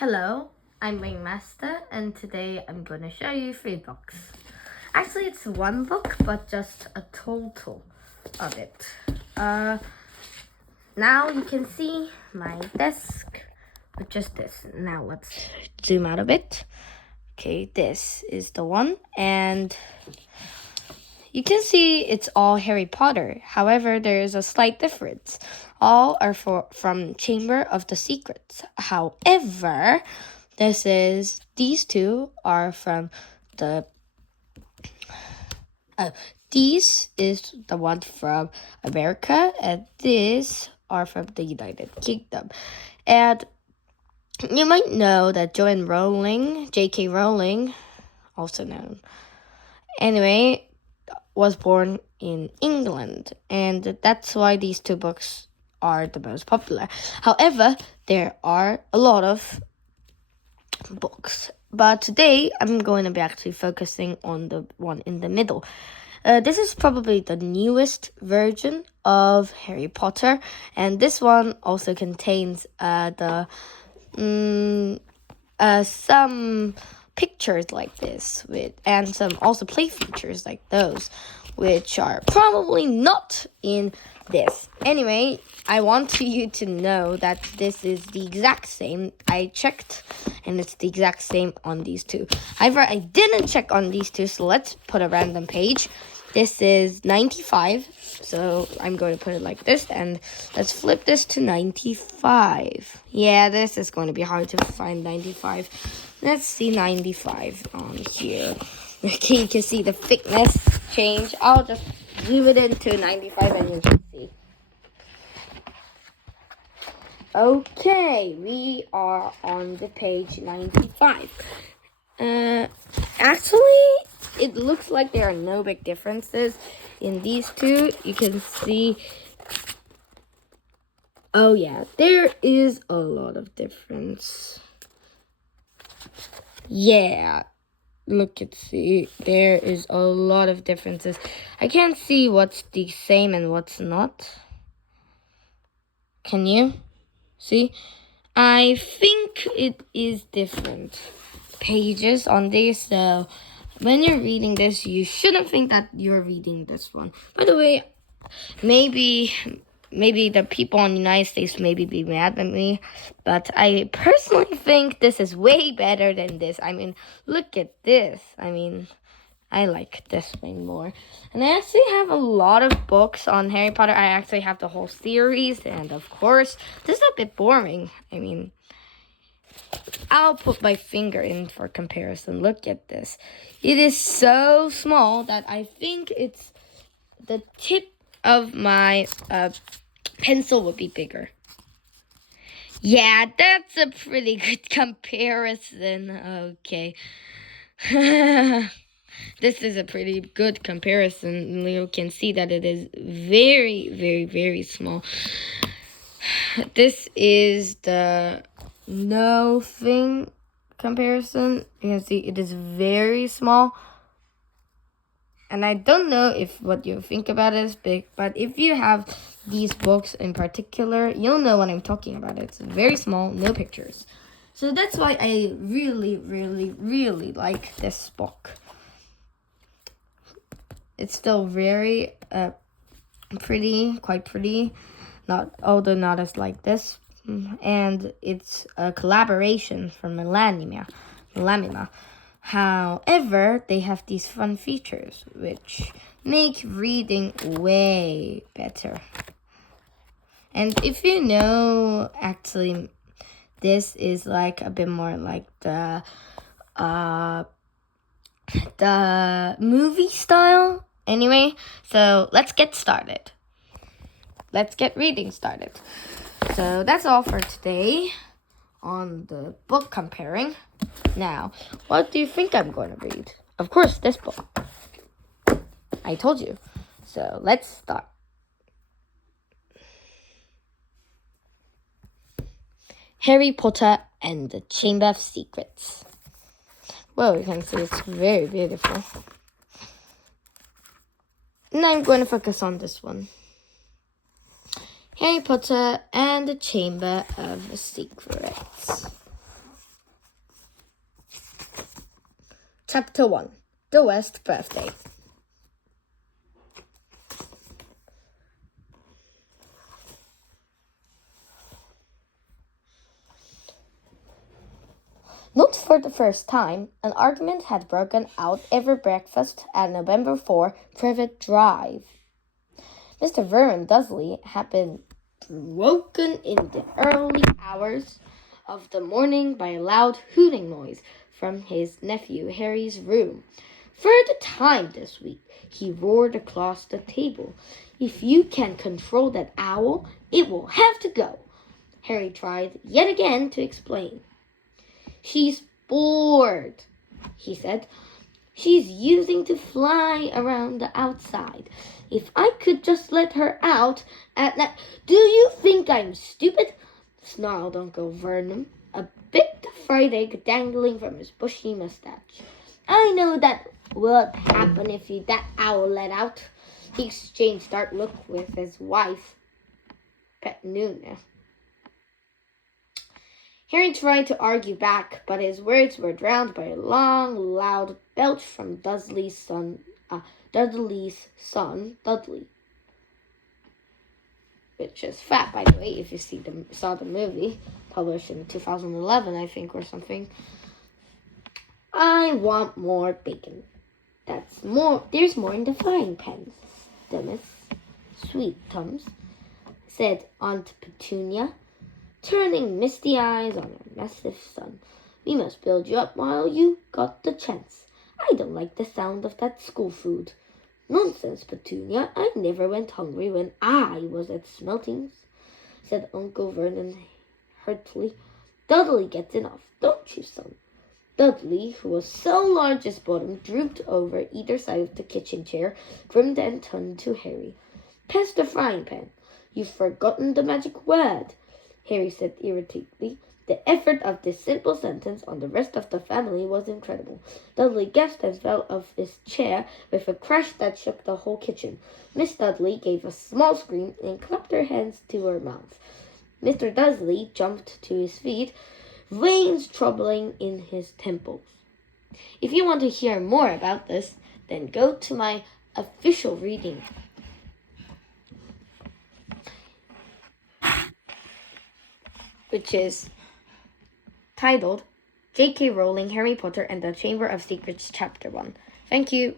Hello, I'm Ringmaster, and today I'm going to show you 3 books. Actually, it's 1 book, but just a total of it. Now you can see my desk with just this. Now let's zoom out a bit. Okay, this is the one, and you can see it's all Harry Potter. However, there is a slight difference. All are from Chamber of the Secrets. However, these two are from the these is the one from America, and these are from the United Kingdom. And you might know that Joanne Rowling, J.K. Rowling, also known, anyway, was born in England, and that's why these 2 books are the most popular. However, there are a lot of books, but today I'm going to be actually focusing on the one in the middle. This is probably the newest version of Harry Potter, and this one also contains some pictures like this and some also play features like those, which are probably not in this. Anyway, I want you to know that this is the exact same. I checked, and it's the exact same on these 2. However, I didn't check on these 2, so let's put a random page. This is 95, so I'm going to put it like this, and let's flip this to 95. Yeah, this is going to be hard to find 95. Let's see 95 on here. Okay, you can see the thickness change. I'll just zoom it into 95 and you can see. Okay, we are on the page 95. Actually, it looks like there are no big differences in these 2. You can see, oh yeah, there is a lot of difference. Yeah, see, there is a lot of differences. I can't see what's the same and what's not. Can you see? I think it is different pages on this, so when you're reading this, you shouldn't think that you're reading this one. By the way, maybe the people in the United States maybe be mad at me, but I personally think this is way better than this. I mean, look at this. I mean, I like this way more. And I actually have a lot of books on Harry Potter. I actually have the whole series, and of course, this is a bit boring. I mean, I'll put my finger in for comparison. Look at this. It is so small that I think it's the tip of my pencil would be bigger. Yeah, that's a pretty good comparison. Okay. This is a pretty good comparison. You can see that it is very, very, very small. This is the no thing comparison. You can see it is very small. And I don't know if what you think about it is big, but if you have these books in particular, you'll know what I'm talking about. It's very small, no pictures. So that's why I really, really, really like this book. It's still very pretty, quite pretty. Although not as like this. And it's a collaboration from Millennia. However, they have these fun features which make reading way better. And if you know, actually, this is like a bit more like the movie style. Anyway, so let's get started. Let's get reading started. So that's all for today on the book comparing. Now, what do you think I'm going to read? Of course, this book. I told you. So let's start. Harry Potter and the Chamber of Secrets. Well, you can see it's very beautiful. And I'm going to focus on this one. Harry Potter and the Chamber of Secrets. Chapter 1. The West Birthday. Not for the first time, an argument had broken out over breakfast at November 4 Privet Drive. Mr. Vernon Dudley had been woken in the early hours of the morning by a loud hooting noise from his nephew Harry's room. For the time this week, he roared across the table. "If you can control that owl, it will have to go." Harry tried yet again to explain. "She's bored," he said. "She's using to fly around the outside. If I could just let her out at night—" "Do you think I'm stupid?" snarled Uncle Vernon, a bit of fried egg dangling from his bushy mustache. "I know that would happen if that owl let out." He exchanged a dark look with his wife, Petunia. Harry tried to argue back, but his words were drowned by a long, loud belch from Dudley's son, Dudley. Which is fat, by the way, if you saw the movie, published in 2011, I think, or something. "I want more bacon. There's more in the frying pan, Dummus, sweet Tums," said Aunt Petunia, turning misty eyes on her massive son. "We must build you up while you got the chance. I don't like the sound of that school food." "Nonsense, Petunia. I never went hungry when I was at Smeltings," said Uncle Vernon heartily. "Dudley gets enough, don't you, son?" Dudley, who was so large his bottom drooped over either side of the kitchen chair, grinned and turned to Harry. "Pass the frying pan. You've forgotten the magic word," Harry said irritatedly. The effort of this simple sentence on the rest of the family was incredible. Dudley gasped and fell off his chair with a crash that shook the whole kitchen. Miss Dudley gave a small scream and clapped her hands to her mouth. Mr. Dudley jumped to his feet, veins troubling in his temples. If you want to hear more about this, then go to my official reading, which is titled J.K. Rowling, Harry Potter and the Chamber of Secrets, Chapter 1. Thank you.